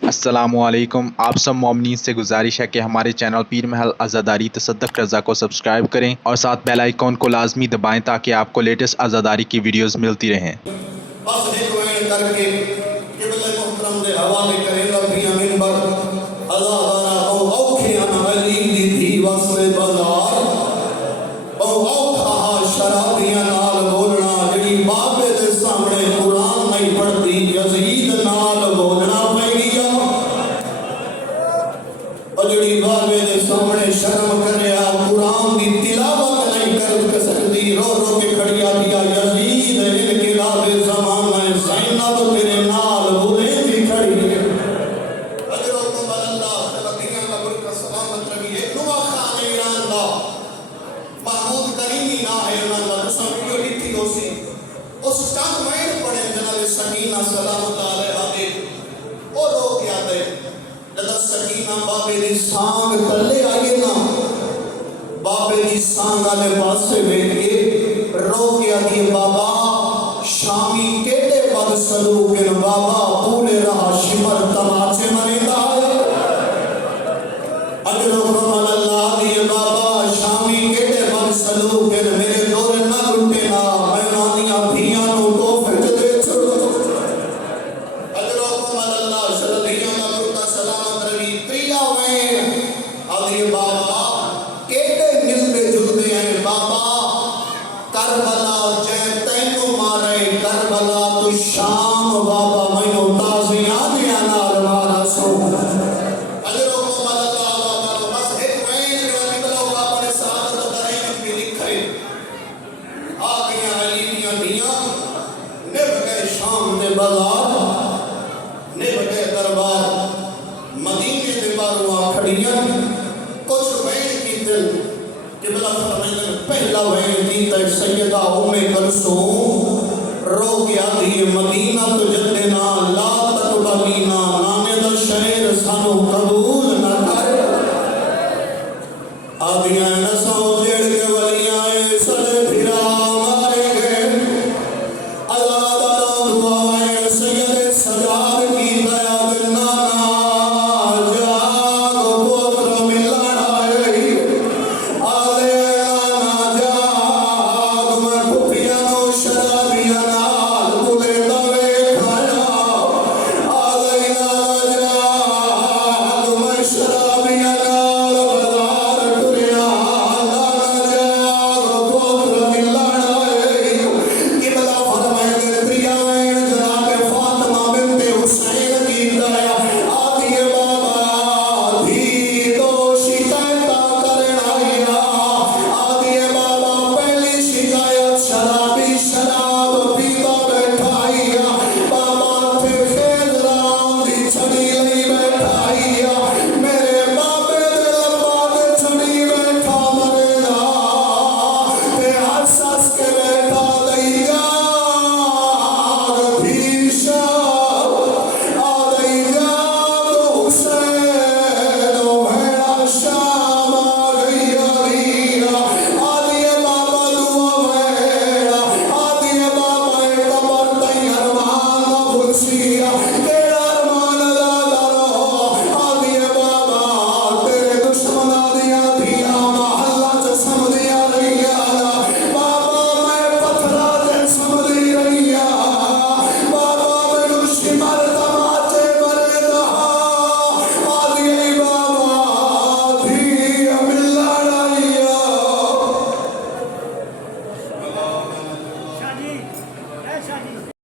अस्सलामुअलैकुम। आप सब मोमिनीन से गुजारिश है कि हमारे चैनल पीर महल अज़ादारी तसद्दुक़ रज़ा को सब्सक्राइब करें और साथ बेल आइकॉन को लाजमी दबाएं ताकि आपको लेटेस्ट अज़ादारी की वीडियोस मिलती रहें। शर्म करे कुरान की तिलावत नहीं कर सकती, रो रो के खड़िया दिया यजीद इनके लाबे ज़माना ज़ैनब तेरे नाल बुले भी खड़ी है। अजरो को अल्लाह तलबियां कब्र का सलामत रही है। दुआ खाने ईरान दा महमूद करीमी ना है ना सब वीडियो लिखी दोसी उस चंद महीने पड़े जनाब सकीना सलामत अलैहा दे ओ रो गया दे जब सकीना बाबे दी सांग तले आए ना बाबे दी सांग वाले पासे बैठ के रो गया कि बाबा शामी केड़े बद सलूक है बाबा पूरे रहा शिमर तमाचे मरेंदा है। अजरो कमल अल्लाह दिए बाबा शामी केड़े बद सलूक है मेरे दौर ना लुटे ना मैं नानिया धियां नु तोहफे दे छोड़ो। अजरो कमल अल्लाह शरदियां का बुरका सलामत रही प्रिया में आदि बाबा केड़े मिलते जुलते हैं बाबा करबला जै तैनू मारे करबला तू शाम बाबा मैनू ताज़ियां दियां नाल मारा सो। अजरो को अल्लाह बाबा बस एक वैन निकलो बाबा ने साथ दरेन भी लिखे आ गया अली दियां दियां निभ गए शाम दे बाजार निभ गए दरबार मदीने दे बारुआ खड़ियां कुछ वैन की दिल किबला फरमाइंदे पहला वैन की तय सैयदा उम्मे कुलसूम रो गया दी मदीना तो जद्दे ना ला तकबलीना नाने दा शहर सानू कबूल ना कर आदियां नसा जेड़ के वलियां ए सड़े फिरा मारे गए अल्लाह दा दुआ है सैयद सजाद की दया नाना जाग पुत्र मिलना है आले नाना जाग मैं कुपिया नो शराबिया नाल बुले दवे खाया आले नाना जाग मैं शराबिया नाल बाजार टुरिया नाना जाग पुत्र मिलना है किबला फरमाए प्रिया वैन जनाब फातिमा बिनते हुसैन की दया आदि बाबा धी तो शिकायत करना आया आदि बाबा पहली शिकायत शराबी शराब पीता बैठा आया बाबा फिर खेल राम दी छड़ी लई बैठा आया मेरे बाबे दे लब्बा दे छड़ी बैठा मरेगा ते हंस हंस के बैठा दई जा भीषा आदई जा हुसैन भेड़ा शाम आ गई अलीया आदि बाबा दुआ भेड़ा आदि बाबा कबर तई अरमान ना भुलसिया तेरा अरमान दा दरो आदि बाबा तेरे दुश्मना दिया धिया महल्ला च समदिया रहिया बाबा मैं पत्थरा ते समदी रहिया बाबा मैनू शिमर तमाचे मरेदा आदि बाबा धी मिलना रहिया। शादी